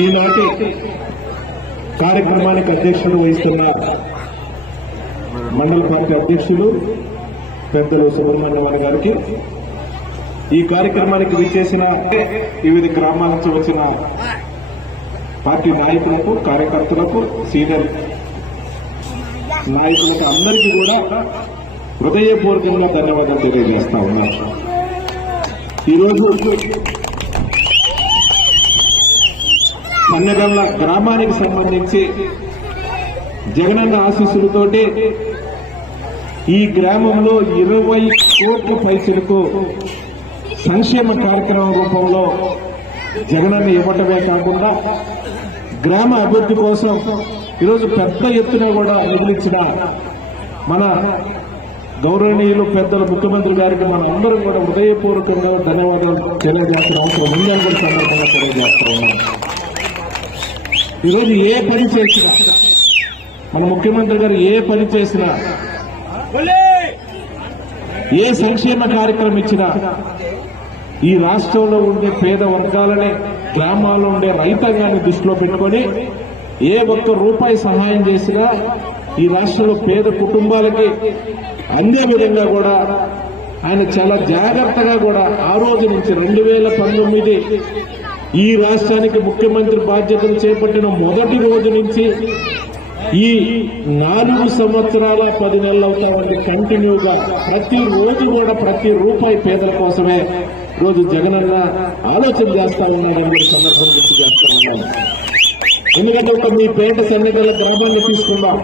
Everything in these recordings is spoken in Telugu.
ఈనాటి కార్యక్రమానికి అధ్యక్షత వహిస్తున్న మండల పార్టీ అధ్యక్షులు పెద్దలు సుబ్రహ్మణ్యం గారికి, ఈ కార్యక్రమానికి విచ్చేసిన వివిధ గ్రామాల నుంచి వచ్చిన పార్టీ నాయకులకు, కార్యకర్తలకు, సీనియర్ నాయకులకు అందరికీ కూడా హృదయపూర్వకంగా ధన్యవాదాలు తెలియజేస్తా ఉన్నారు. ఈరోజు పన్నెగల్ల గ్రామానికి సంబంధించి జగనన్న ఆశీస్సులతోటి ఈ గ్రామంలో 20 కోట్ల పైసలకు సంక్షేమ కార్యక్రమం రూపంలో జగనన్న ఇవ్వటమే కాకుండా గ్రామ అభివృద్ధి కోసం ఈరోజు పెద్ద ఎత్తున కూడా నిధులిచ్చిన మన గౌరవనీయులు పెద్దల ముఖ్యమంత్రి గారికి మన అందరం కూడా హృదయపూర్వకంగా ధన్యవాదాలు తెలియజేసిన అవసరం ఉందని కూడా సందర్భంగా తెలియజేస్తున్నాం. ఈరోజు ఏ పని చేసినా, మన ముఖ్యమంత్రి గారు ఏ పని చేసినా, ఏ సంక్షేమ కార్యక్రమం ఇచ్చినా ఈ రాష్ట్రంలో ఉండే పేద వర్గాలని, గ్రామాల్లో ఉండే రైతాంగాన్ని దృష్టిలో పెట్టుకొని ఏ ఒక్క రూపాయి సహాయం చేసినా ఈ రాష్ట్రంలో పేద కుటుంబాలకి అందే విధంగా కూడా ఆయన చాలా జాగ్రత్తగా కూడా ఆ రోజు నుంచి 2019 ఈ రాష్ట్రానికి ముఖ్యమంత్రి బాధ్యతలు చేపట్టిన మొదటి రోజు నుంచి ఈ 4 సంవత్సరాల 10 నెలలు అవుతామంటే కంటిన్యూగా ప్రతి రోజు కూడా ప్రతి రూపాయి పేదల కోసమే రోజు జగనన్న ఆలోచన చేస్తా ఉన్నాడని సందర్భం గుర్తు చేస్తా ఉన్నాను. ఎందుకంటే ఒక మీ పేట సన్నిధుల గ్రామాన్ని తీసుకుందాం.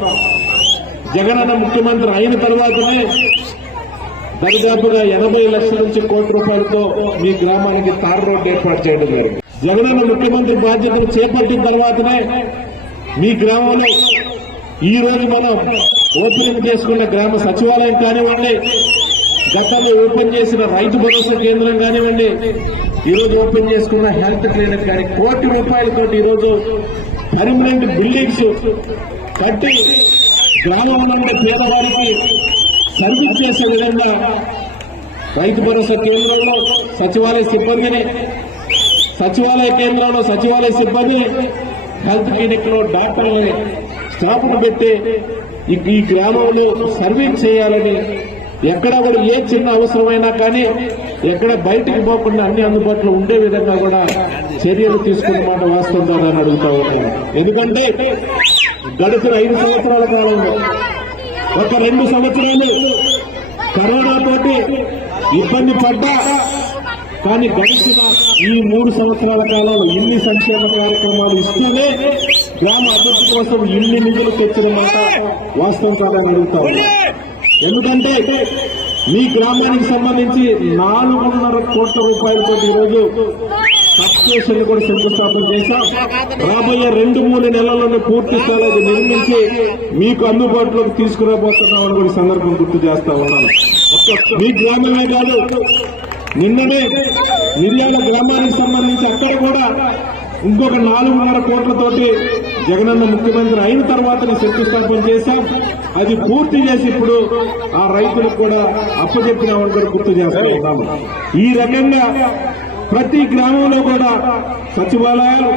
జగనన్న ముఖ్యమంత్రి అయిన తర్వాతనే దరిదాపుగా 80 లక్షల నుంచి 1 కోటి రూపాయలతో మీ గ్రామానికి తార్ రోడ్డు ఏర్పాటు చేయడం జరిగింది. జగనన్న ముఖ్యమంత్రి బాధ్యతలు చేపట్టిన తర్వాతనే మీ గ్రామంలో ఈ రోజు మనం ఓపెనింగ్ చేసుకున్న గ్రామ సచివాలయం కానివ్వండి, గతంలో ఓపెన్ చేసిన రైతు భరోసా కేంద్రం కానివ్వండి, ఈరోజు ఓపెన్ చేసుకున్న హెల్త్ క్లినిక్ కానీ 1 కోటి రూపాయలతో ఈరోజు పర్మనెంట్ బిల్డింగ్స్ కట్టి గ్రామంలో ఉండే పేదవారికి సర్వీస్ చేసే విధంగా రైతు భరోసా కేంద్రంలో సచివాలయ సిబ్బందిని, సచివాలయ కేంద్రంలో సచివాలయ సిబ్బందిని, హెల్త్ క్లినిక్ లో డాక్టర్ని, స్టాఫ్ను పెట్టి ఈ గ్రామంలో సర్వీస్ చేయాలని, ఎక్కడ కూడా ఏ చిన్న అవసరమైనా కానీ ఎక్కడ బయటికి పోకుండా అన్ని అందుబాటులో ఉండే విధంగా కూడా చర్యలు తీసుకున్న మాట వాస్తవం కాదని అడుగుతా ఉన్నాను. ఎందుకంటే గడిచిన 5 సంవత్సరాల కాలంలో ఒక 2 సంవత్సరాలు కరోనాతోటి ఇబ్బంది పడ్డా కానీ గడిచిన ఈ 3 సంవత్సరాల కాలంలో ఇన్ని సంక్షేమ కార్యక్రమాలు ఇస్తూనే గ్రామ అభివృద్ధి కోసం ఇన్ని నిధులు తెచ్చిన మాట వాస్తవం కాదని అడుగుతా ఉన్నాను. ఎందుకంటే మీ గ్రామానికి సంబంధించి 4.5 కోట్ల రూపాయలతో ఈరోజు సబ్స్టేషన్ కూడా శంకుస్థాపన చేశాం. రాబోయే 2-3 నెలల్లోనే పూర్తి స్థాయిలో నిర్మించి మీకు అందుబాటులోకి తీసుకురాబోతున్నామని కూడా సందర్భం గుర్తు చేస్తా ఉన్నాను. మీ గ్రామమే కాదు, నిన్ననే మిర్యాల గ్రామానికి సంబంధించి అక్కడ కూడా ఇంకొక 4.5 కోట్లతోటి జగనన్న ముఖ్యమంత్రి అయిన తర్వాత శంకుస్థాపన చేశాం. అది పూర్తి చేసి ఇప్పుడు ఆ రైతులకు కూడా అప్పచెప్పినామని కూడా గుర్తు చేస్తా ఉన్నాము. ఈ రకంగా ప్రతి గ్రామంలో కూడా సచివాలయాలు,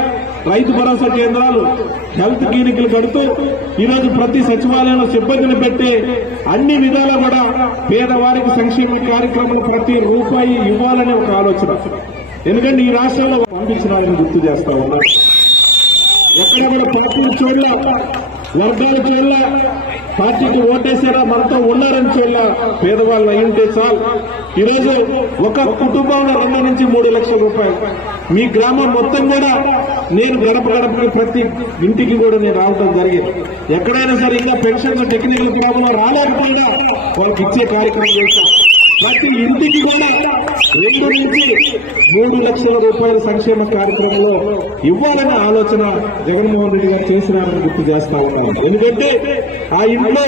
రైతు భరోసా కేంద్రాలు, హెల్త్ క్లినిక్లు కడుతూ ఈరోజు ప్రతి సచివాలయంలో సిబ్బందిని పెట్టి అన్ని విధాలా కూడా పేదవారికి సంక్షేమ కార్యక్రమాలు ప్రతి రూపాయి ఇవ్వాలనే ఒక ఆలోచన. ఎందుకంటే ఈ రాష్ట్రంలో పంపించినారని గుర్తు చేస్తా ఉన్నారు. ఎక్కడ కూడా పార్టీలు చూడల, వర్గాల చూడల, పార్టీకి ఓటేసారా మనతో ఉన్నారని చూడల, పేదవాళ్ళు అయ్యుంటే చాలు. ఈరోజు ఒక కుటుంబంలో 2 నుంచి 3 లక్షల రూపాయలు మీ గ్రామం మొత్తం కూడా నేను గడప గడపకి ప్రతి ఇంటికి కూడా నేను రావడం జరిగింది. ఎక్కడైనా సరే ఇంకా పెన్షన్ టెక్నికల్ గ్రామంలో రాలేకపోయినా వాళ్ళకి ఇచ్చే కార్యక్రమం చేస్తాం. ప్రతి ఇంటికి కూడా 2 నుంచి 3 లక్షల రూపాయల సంక్షేమ కార్యక్రమంలో ఇవ్వాలనే ఆలోచన జగన్మోహన్ రెడ్డి గారు చేసినారని గుర్తు చేస్తా ఉన్నాం. ఎందుకంటే ఆ ఇంట్లో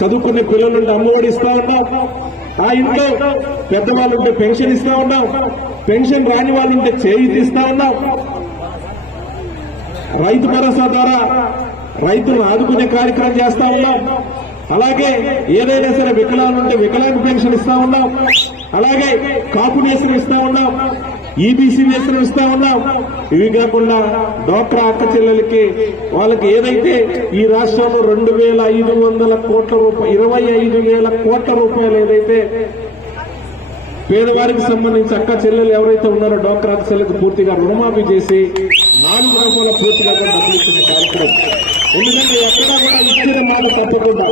చదువుకునే పిల్లలుంటే అమ్మఒడి ఇస్తా ఉన్నాం, ఆ ఇంట్లో పెద్దవాళ్ళుంటే పెన్షన్ ఇస్తా ఉన్నాం, పెన్షన్ రాని వాళ్ళుంటే చేయూత ఇస్తా ఉన్నాం, రైతు భరోసా ద్వారా రైతులను ఆదుకునే కార్యక్రమం చేస్తా ఉన్నాం. అలాగే ఏదైనా సరే వికలాంగుంటే వికలాంగ పెన్షన్ ఇస్తా ఉన్నాం, అలాగే కాపు నేసిన ఇస్తా ఉన్నాం, ఈబీసీ వేతనం ఇస్తా ఉన్నాం. ఇవి కాకుండా డ్వాక్రా అక్క చెల్లెలకి వాళ్ళకి ఏదైతే ఈ రాష్ట్రంలో 2,500 కోట్ల రూపాయలు 25,000 కోట్ల రూపాయలు ఏదైతే పేదవారికి సంబంధించి అక్క చెల్లెలు ఎవరైతే ఉన్నారో డ్వాక్రా అక్క చెల్లెలకు పూర్తిగా రుణమాఫీ చేసి 4 రూపాయల పూర్తిగా డబ్బులు ఇచ్చిన కార్యక్రమం. ఎందుకంటే ఎక్కడా కూడా ఇచ్చిన మాట తప్పకుండా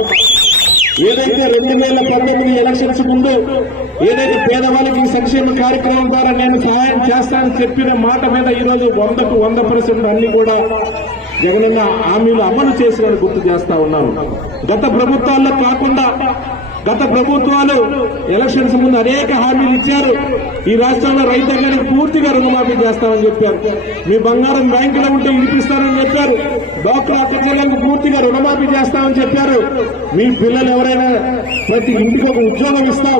ఏదైతే 2019 ఎలక్షన్స్ ముందు ఏదైతే పేదవాళ్ళకి ఈ సంక్షేమ కార్యక్రమం ద్వారా నేను సహాయం చేస్తానని చెప్పిన మాట మీద ఈరోజు 100% అన్ని కూడా జగనన్న హామీలు అమలు చేసినట్టు గుర్తు చేస్తా ఉన్నాను. గత ప్రభుత్వాల్లో కాకుండా గత ప్రభుత్వాలు ఎలక్షన్స్ ముందు అనేక హామీలు ఇచ్చారు. ఈ రాష్ట్రంలో రైతాంగానికి పూర్తిగా రుణమాఫీ చేస్తామని చెప్పారు. మీ బంగారం బ్యాంకులో ఉంటే ఇడిపిస్తానని చెప్పారు. డ్వాక్రా అక్క చెల్లెలకు పూర్తిగా రుణమాఫీ చేస్తామని చెప్పారు. మీ పిల్లలు ఎవరైనా ప్రతి ఇంటికి ఒక ఉద్యోగం ఇస్తాం,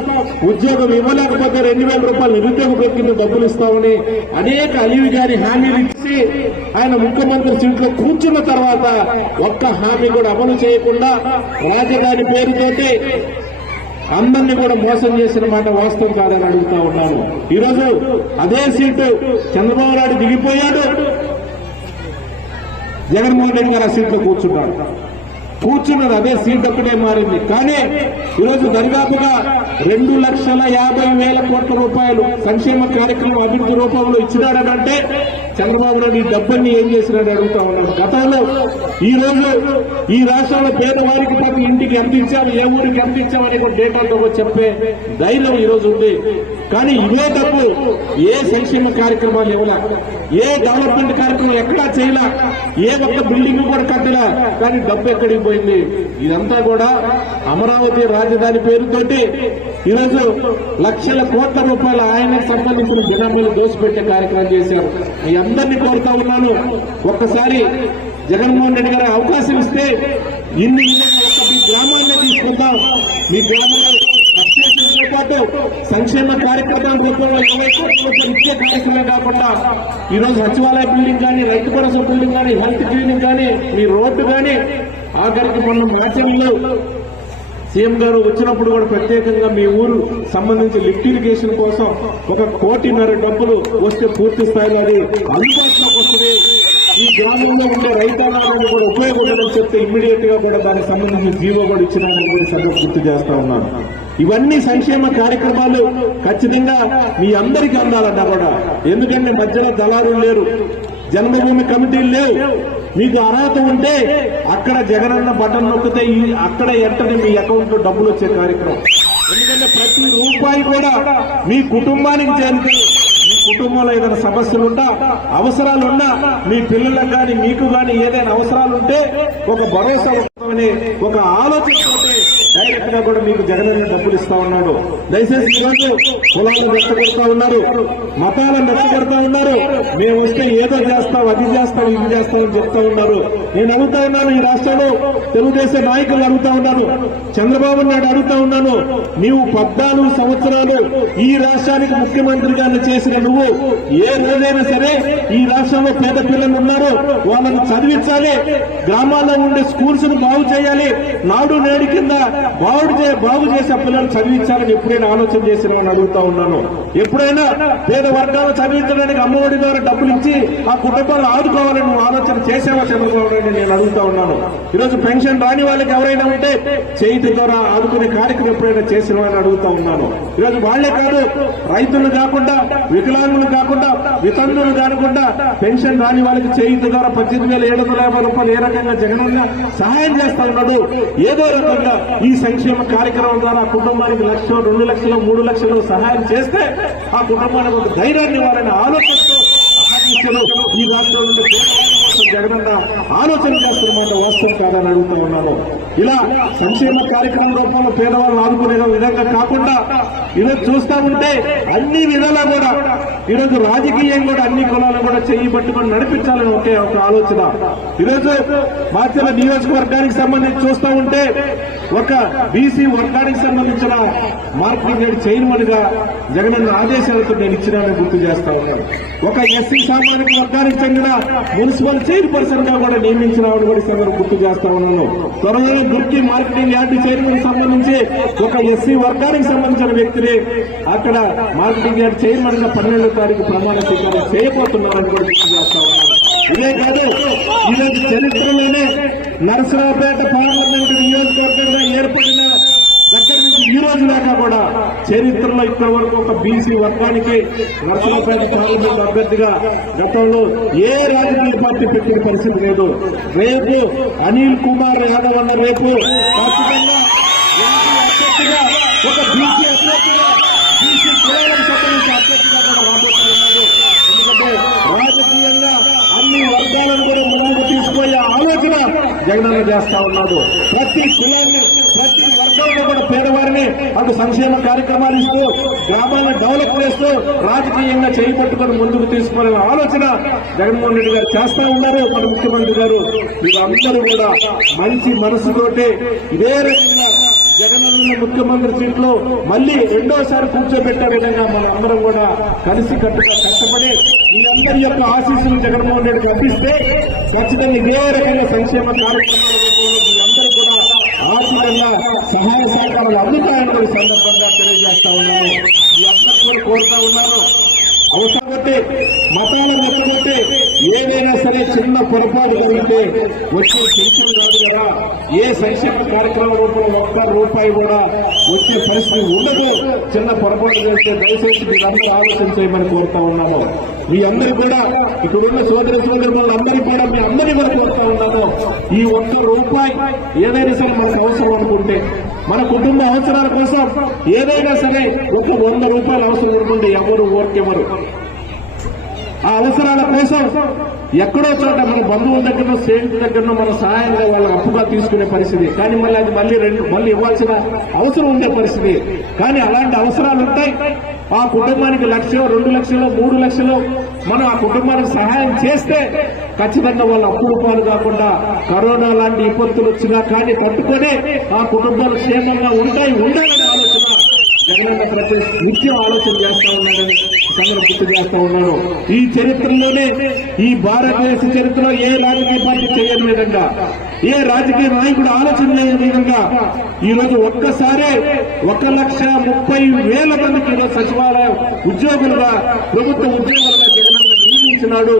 ఉద్యోగం ఇవ్వలేకపోతే 2,000 రూపాయలు నిరుద్యోగ కింద డబ్బులు ఇస్తామని అనేక అలివి గారి హామీలు ఇచ్చి ఆయన ముఖ్యమంత్రి సీట్లో కూర్చున్న తర్వాత ఒక్క హామీ కూడా అమలు చేయకుండా రాజధాని పేరుతోటి అందరినీ కూడా మోసం చేసిన మాట వాస్తవం కాదని అడుగుతా ఉన్నాను. ఈరోజు అదే సీటు చంద్రబాబు నాయుడు దిగిపోయాడు, జగన్మోహన్ రెడ్డి గారు ఆ సీట్లో కూర్చున్నది అదే సీట్ ఒక్కటే మారింది. కానీ ఈరోజు దరిదాపుగా 2,50,000 కోట్ల రూపాయలు సంక్షేమ కార్యక్రమం అభివృద్ధి రూపంలో ఇచ్చినాడనంటే చంద్రబాబు నాయుడు ఈ డబ్బుని ఏం చేసినాడు అడుగుతా ఉన్నాడు. గతంలో ఈ రోజు ఈ రాష్ట్రంలో పేదవారికి ప్రతి ఇంటికి ఎంత ఇచ్చాము, ఏ ఊరికి ఎంత ఇచ్చామని డేటాతో చెప్పే ధైర్యం ఈ రోజు ఉంది. కానీ ఇదే డబ్బు ఏ సంక్షేమ కార్యక్రమాలు ఇవ్వలా, ఏ డెవలప్మెంట్ కార్యక్రమం ఎక్కడా చేయలా, ఏ ఒక్క బిల్డింగ్ కూడా కట్టలా. కానీ డబ్బు ఎక్కడికి పోయింది? ఇదంతా కూడా అమరావతి రాజధాని పేరుతోటి ఈరోజు లక్షల కోట్ల రూపాయలు ఆయనకు సంబంధించిన జనాభాలు దోసిపెట్టే కార్యక్రమం చేశారు. మీ అందరినీ కోరుతా ఉన్నాను, ఒక్కసారి జగన్మోహన్ రెడ్డి గారు అవకాశం ఇస్తే ఇన్ని మీ గ్రామాన్ని తీసుకుందాం. మీ గ్రామంలో పాటు సంక్షేమ కార్యక్రమాల రూపంలో ఇచ్చే కార్యక్రమం కాకుండా ఈరోజు సచివాలయ బిల్డింగ్ కానీ, రైతు భరోసా బిల్డింగ్ కానీ, హెల్త్ క్లినిక్ కానీ, మీ రోడ్డు కానీ, ఆఖరికి మొన్న మ్యాచంలో సీఎం గారు వచ్చినప్పుడు కూడా ప్రత్యేకంగా మీ ఊరు సంబంధించి లిఫ్ట్ ఇరిగేషన్ కోసం 1.5 కోటి డబ్బులు వస్తే పూర్తి స్థాయిలో అది అందుబాటులోకి వస్తుంది. ఈ గ్రామంలో ఉండే రైతాంగాన్ని కూడా ఉపయోగపడని చెప్తే ఇమ్మీడియట్ గా కూడా దానికి సంబంధించిన జీవో కూడా ఇచ్చినారని సభ గుర్తు చేస్తా ఉన్నాను. ఇవన్నీ సంక్షేమ కార్యక్రమాలు ఖచ్చితంగా మీ అందరికీ అందాలన్నా కూడా, ఎందుకంటే మధ్యలో దళారులు లేరు, జన్మభూమి కమిటీలు లేవు. మీకు అర్హత ఉంటే అక్కడ జగనన్న బటన్ నొక్కితే అక్కడ ఎంటనే మీ అకౌంట్ లో డబ్బులు వచ్చే కార్యక్రమం. ఎందుకంటే ప్రతి రూపాయి కూడా మీ కుటుంబానికి చేరితే, మీ కుటుంబంలో ఏదైనా సమస్యలున్నా, అవసరాలున్నా, మీ పిల్లలకు కానీ మీకు కానీ ఏదైనా అవసరాలుంటే ఒక భరోసా ఉంటుందని ఒక ఆలోచనతోటి డైరెక్ట్ గా కూడా మీకు జగనన్న డబ్బులు ఇస్తా ఉన్నాడు. దయచేసి ఈరోజు కులాలను రెచ్చగొడతా ఉన్నారు, మతాలను రెచ్చగొడతా ఉన్నారు. మేము వస్తే ఏదో చేస్తాం, అది చేస్తాం, ఇది చేస్తామని చెప్తా ఉన్నారు. నేను అడుగుతా ఉన్నాను, ఈ రాష్ట్రంలో తెలుగుదేశం నాయకులు అడుగుతా ఉన్నాను, చంద్రబాబు నాయుడు అడుగుతా ఉన్నాను, నీవు 14 సంవత్సరాలు ఈ రాష్ట్రానికి ముఖ్యమంత్రిగా చేసిన నువ్వు ఏ రోజైనా సరే ఈ రాష్ట్రంలో పేద పిల్లలు ఉన్నారు, వాళ్ళని చదివించాలి, గ్రామాల్లో ఉండే స్కూల్స్ ను బాగు చేయాలి, నాడు నేడు కింద బాగు చేసే పిల్లలు చదివించాలని ఎప్పుడైనా ఆలోచన చేసిన అడుగుతా ఉన్నాను. ఎప్పుడైనా పేద వర్గాలు చదివించడానికి అమ్మఒడి ద్వారా డబ్బులు ఇచ్చి ఆ కుటుంబాలు ఆదుకోవాలని ఆలోచన చేసేవా చంద్రబాబు నాయుడు నేను అడుగుతా ఉన్నాను. ఈరోజు పెన్షన్ రాని వాళ్ళకి ఎవరైనా ఉంటే చేతి ద్వారా ఆదుకునే కార్యక్రమం ఎప్పుడైనా చేసిన వాళ్ళని అడుగుతా ఉన్నాను. ఈరోజు వాళ్లే కాదు, రైతులు కాకుండా, వికలాంగులు కాకుండా, వితంతులు కాకుండా పెన్షన్ రాని వాళ్ళకి చేతి ద్వారా 18,750 రూపాయలు ఏ రకంగా జగనన్న సహాయం చేస్తా ఉన్నాడు. ఏదో రకంగా ఈ సంక్షేమ కార్యక్రమం ద్వారా కుటుంబానికి 1,00,000, 2,00,000, 3,00,000 సహాయం చేస్తే ఆ కుటుంబానికి ఒక ధైర్యాన్ని ఇవ్వాలని ఆలోచనతో ఈ రాష్ట్రంలో జగనన్న ఆలోచన చేస్తున్నమాట వాస్తవం కాదని అడుగుతా ఉన్నాను. ఇలా సంక్షేమ కార్యక్రమం రూపంలో పేదవాళ్ళని ఆదుకునే విధంగా కాకుండా ఈరోజు చూస్తా ఉంటే అన్ని విధాలా కూడా ఈరోజు రాజకీయం కూడా అన్ని కులాలను కూడా చెయ్యి పట్టుకొని నడిపించాలని ఒకే ఒక ఆలోచన. ఈరోజు మాచర్ల నియోజకవర్గానికి సంబంధించి చూస్తా ఉంటే ఒక బీసీ వర్గానికి సంబంధించిన మార్కెటింగ్ రేట్ చైర్మన్ గా జగనన్న ఆదేశాలతో నేను ఇచ్చినానని గుర్తు చేస్తా ఉన్నాను. ఒక ఎస్సీ సామాజిక వర్గానికి చెందిన మున్సిపల్ చైర్పర్సన్ గా కూడా నియమించినామని కూడా సందర్భం గుర్తు చేస్తా ఉన్నాను. త్వరలో దుర్కి మార్కెటింగ్ యార్డ్ చైర్మన్ సంబంధించి ఒక ఎస్సీ వర్గానికి సంబంధించిన వ్యక్తిని అక్కడ మార్కెటింగ్ యార్డ్ చైర్మన్ గా 12వ తారీఖు ప్రమాణ స్వీకారం చేయబోతున్నారని కూడా గుర్తు చేస్తా ఉన్నాను. ఇదే కాదు, ఈరోజు చరిత్రలోనే నరసరావుపేట పార్లమెంటు నియోజకవర్గంగా ఏర్పడిన దగ్గర నుంచి ఈ రోజు దాకా కూడా చరిత్రలో ఇప్పటి వరకు ఒక బీసీ వర్గానికి నరసరావుపేట పార్లమెంట్ అభ్యర్థిగా గతంలో ఏ రాజకీయ పార్టీ పెట్టిన పరిస్థితి లేదు. రేపు అనిల్ కుమార్ యాదవ్ అన్న రేపు ఖచ్చితంగా అభ్యర్థిగా ఒక బీసీ అభ్యర్థిగా బీసీ కేవలం సంబంధించిన అభ్యర్థిగా కూడా రాబోతున్నాడు. ఎందుకంటే రాజకీయంగా అన్ని వర్గాలను కూడా ముందుకు తీసుకుపోయే ఆలోచన జగనన్న చేస్తా ఉన్నాడు. ప్రతి కులాన్ని ప్రతి వర్గంలో కూడా పేదవారిని అటు సంక్షేమ కార్యక్రమాలు ఇస్తూ గ్రామాలను డెవలప్ చేస్తూ రాజకీయంగా చేపట్టుకుని ముందుకు తీసుకునే ఆలోచన జగన్మోహన్ రెడ్డి గారు చేస్తా ఉన్నారు. మన ముఖ్యమంత్రి గారు వీళ్ళందరూ కూడా మంచి మనసుతోటి ఇదే రకంగా జగనన్న ముఖ్యమంత్రి సీట్లో మళ్ళీ రెండోసారి కూర్చోబెట్టే విధంగా మన అందరం కూడా కలిసి కష్టపడి మీరందరి యొక్క ఆశీస్సులు జగన్మోహన్ రెడ్డికి అందిస్తే ఖచ్చితంగా ఇదే రకంగా సంక్షేమ కార్యక్రమాల మీరందరూ కూడా ఆర్థికంగా సహాయ సహకారాలు అందుతాయని సందర్భంగా తెలియజేస్తా ఉన్నాను. మీ అందరూ కూడా కోరుతా ఉన్నాను. అవసరమైతే మతాల మెచ్చబట్టి ఏదైనా సరే చిన్న పొరపాటు కలిగితే వచ్చే పెన్షన్ కాదు కదా, ఏ సంక్షేమ కార్యక్రమం రూపంలో ₹1 కూడా వచ్చే పరిస్థితి ఉండదు. చిన్న పొరపాటు చేస్తే దయచేసి మీరందరూ ఆలోచన చేయమని కోరుతా ఉన్నాము. మీ అందరూ కూడా ఇక్కడున్న సోదరులందరూ కూడా మీ అందరినీ కూడా కోరుతా ఉన్నాము. ఈ ₹1 ఏదైనా సరే మనకు అవసరం అనుకుంటే మన కుటుంబ అవసరాల కోసం ఏదైనా సరే ఒక ₹100 అవసరం ఉంటుంది. ఎవరు ఓర్కెవరు ఆ అవసరాల కోసం ఎక్కడో చోట మన బంధువుల దగ్గర స్నేహితుల దగ్గర మన సహాయంగా వాళ్ళ అప్పుగా తీసుకునే పరిస్థితి, కానీ మళ్ళీ అది మళ్ళీ ఇవ్వాల్సిన అవసరం ఉండే పరిస్థితి. కానీ అలాంటి అవసరాలు ఉంటాయి. ఆ కుటుంబానికి 1,00,000, 2,00,000, 3,00,000 మనం ఆ కుటుంబానికి సహాయం చేస్తే ఖచ్చితంగా వాళ్ళ అప్పు రూపాయలు కాకుండా కరోనా లాంటి విపత్తులు వచ్చినా కానీ తట్టుకొని ఆ కుటుంబాలు క్షేమంగా ఉండాలని ఆలోచన జగనన్న ప్రతి నిత్యం ఆలోచన చేస్తా ఉన్నాడని సందర్భం గుర్తు చేస్తా ఉన్నాను. ఈ చరిత్రలోనే ఈ భారతదేశ చరిత్రలో ఏ రాజకీయ పార్టీ చేయని విధంగా ఏ రాజకీయ నాయకుడు ఆలోచన లేని విధంగా ఈరోజు ఒక్కసారే 1,30,000 మందికి ఈరోజు సచివాలయ ఉద్యోగులుగా ప్రభుత్వ ఉద్యోగులుగా జగనన్న నియమించినాడు.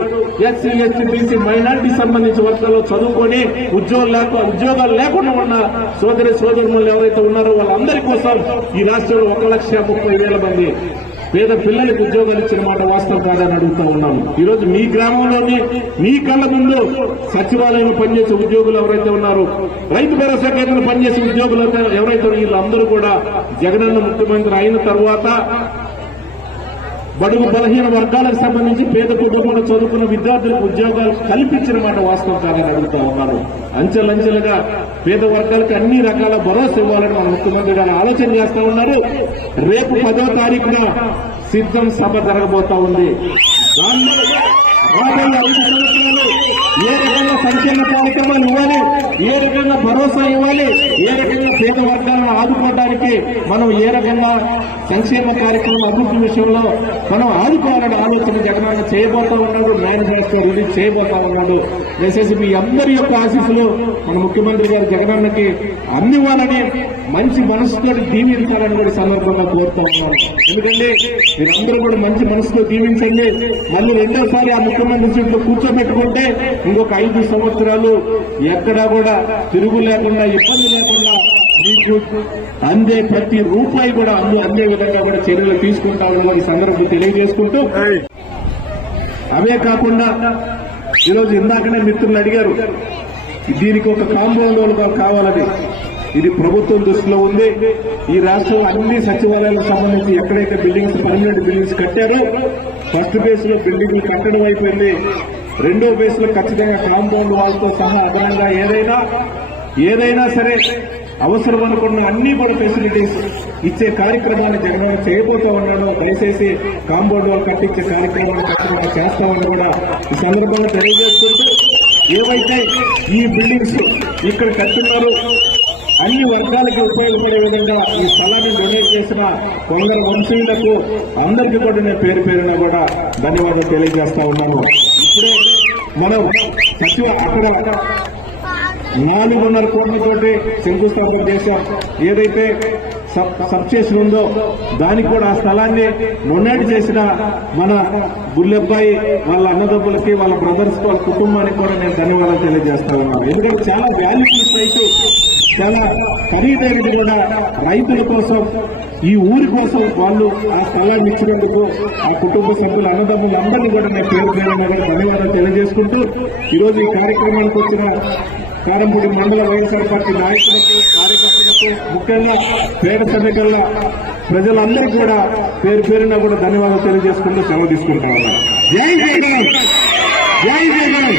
ఎస్సీ, ఎస్టీ, బీసీ, మైనార్టీ సంబంధించిన వర్గాల్లో చదువుకొని ఉద్యోగాలు లేకుండా ఉన్న సోదరులు ఎవరైతే ఉన్నారో వాళ్ళందరి కోసం ఈ రాష్ట్రంలో 1,30,000 మంది పేద పిల్లలకు ఉద్యోగాలు ఇచ్చిన మాట వాస్తవం కాదని అడుగుతా ఉన్నాము. ఈరోజు మీ గ్రామంలోని మీ కళ్ళ ముందు సచివాలయంలో పనిచేసే ఉద్యోగులు ఎవరైతే ఉన్నారో, రైతు భరోసా కేంద్రంలో పనిచేసే ఉద్యోగులు ఎవరైతే వీళ్ళందరూ కూడా జగనన్న ముఖ్యమంత్రి అయిన తర్వాత బడుగు బలహీన వర్గాలకు సంబంధించి పేద కుటుంబంలో చదువుకున్న విద్యార్థులకు ఉద్యోగాలు కల్పించిన మాట వాస్తవం కాదని అడుగుతా ఉన్నారు. అంచెలంచెలుగా పేద వర్గాలకు అన్ని రకాల భరోసా ఇవ్వాలని మన ముఖ్యమంత్రి గారు ఆలోచన చేస్తా ఉన్నారు. రేపు 10వ తారీఖున సిద్ధం సభ జరగబోతా ఉంది. దానిలో రాబోయే 5 సంవత్సరాలు ఏ రకంగా సంక్షేమ కార్యక్రమాలు ఇవ్వాలి, ఏ రకంగా భరోసా ఇవ్వాలి, ఏ రకంగా పేద వర్గాలను ఆదుకోవడానికి మనం ఏ రకంగా సంక్షేమ కార్యక్రమం అభివృద్ధి విషయంలో మనం ఆదుకోవాలని ఆలోచన జగనన్న చేయబోతా ఉన్నాడు. మేనిఫెస్టో రిలీజ్ చేయబోతా ఉన్నాడు. దయచేసి మీ అందరి యొక్క ఆశీస్సులు మన ముఖ్యమంత్రి గారు జగనన్నకి అందివ్వాలని మంచి మనసుతో దీవించాలని కూడా సందర్భంగా కోరుతా ఉన్నాను. ఎందుకంటే మీరందరూ కూడా మంచి మనసుతో దీవించండి. మళ్ళీ రెండోసారి ఆ ముఖ్యమంత్రి సీట్లో కూర్చోబెట్టుకుంటే ఇంకొక 5 సంవత్సరాలు ఎక్కడా కూడా తిరుగు లేకుండా ఇబ్బంది లేకుండా మీకు అందే ప్రతి రూపాయి కూడా అందే విధంగా కూడా చర్యలు తీసుకుంటామని ఈ సందర్భం తెలియజేసుకుంటూ, అవే కాకుండా ఈరోజు ఇందాకనే మిత్రులు అడిగారు దీనికి ఒక కాంపౌండ్ వాల్ కావాలని. ఇది ప్రభుత్వం దృష్టిలో ఉంది. ఈ రాష్ట్రంలో అన్ని సచివాలయాలకు సంబంధించి ఎక్కడైతే పర్మనెంట్ బిల్డింగ్స్ కట్టారో ఫస్ట్ ఫేజ్ లో బిల్డింగ్లు కట్టడం అయిపోయింది. రెండో ఫేజ్ లో ఖచ్చితంగా కాంపౌండ్ వాల్తో సహా అదనంగా ఏదైనా సరే అవసరం అనుకున్న అన్ని కూడా ఫెసిలిటీస్ ఇచ్చే కార్యక్రమాన్ని జగన్ చేయబోతా ఉన్నాడు. దయచేసి కాంపౌండ్ వాల్ కట్టించే కార్యక్రమాన్ని ఖచ్చితంగా చేస్తామని కూడా ఈ సందర్భంగా తెలియజేస్తుంటూ, ఏవైతే ఈ బిల్డింగ్స్ ఇక్కడ కట్టున్నారో అన్ని వర్గాలకి ఉపయోగపడే విధంగా ఈ స్థలాన్ని డొనేట్ చేసిన కొందరు వంశీయులకు అందరికీ కూడా నేను పేరున కూడా ధన్యవాదాలు తెలియజేస్తా ఉన్నాను. ఇప్పుడే మనం అక్కడ 4.5 కోట్లతోటి శంకుస్థాపన చేశాం. ఏదైతే సబ్ స్టేషన్ ఉందో దానికి కూడా ఆ స్థలాన్ని మొన్నటి చేసిన మన బుల్లెబ్బాయి వాళ్ళ అన్నదమ్ములకి, వాళ్ళ బ్రదర్స్, వాళ్ళ కుటుంబానికి కూడా నేను ధన్యవాదాలు తెలియజేస్తా ఉన్నాను. ఎందుకంటే చాలా వాల్యూబుల్ సైట్, చాలా ఖరీదైనది కూడా. రైతుల కోసం, ఈ ఊరి కోసం వాళ్ళు ఆ స్థలాన్ని ఇచ్చినందుకు ఆ కుటుంబ సభ్యుల అన్నదమ్ములందరినీ కూడా నేను పేరు పేరున ధన్యవాదాలు తెలియజేసుకుంటూ ఈరోజు ఈ కార్యక్రమానికి వచ్చిన కారంపూడి మండల వైఎస్ఆర్ పార్టీ నాయకులకు, కార్యకర్తలకు, ముఖ్యంగా పేద సమీకరణ ప్రజలందరికీ కూడా పేరు పేరున కూడా ధన్యవాదాలు తెలియజేసుకుంటూ సెలవు తీసుకుంటా ఉన్నాను. జై జగన్, జై జగన్.